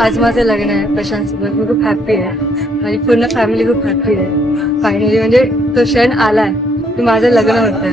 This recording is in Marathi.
आज माझं लग्न आहे प्रशांत सोबत. मी खूप हॅप्पी आहे. माझी पूर्ण फॅमिली खूप हॅप्पी आहे. फायनली म्हणजे तो क्षण आलाय की माझं लग्न होतंय.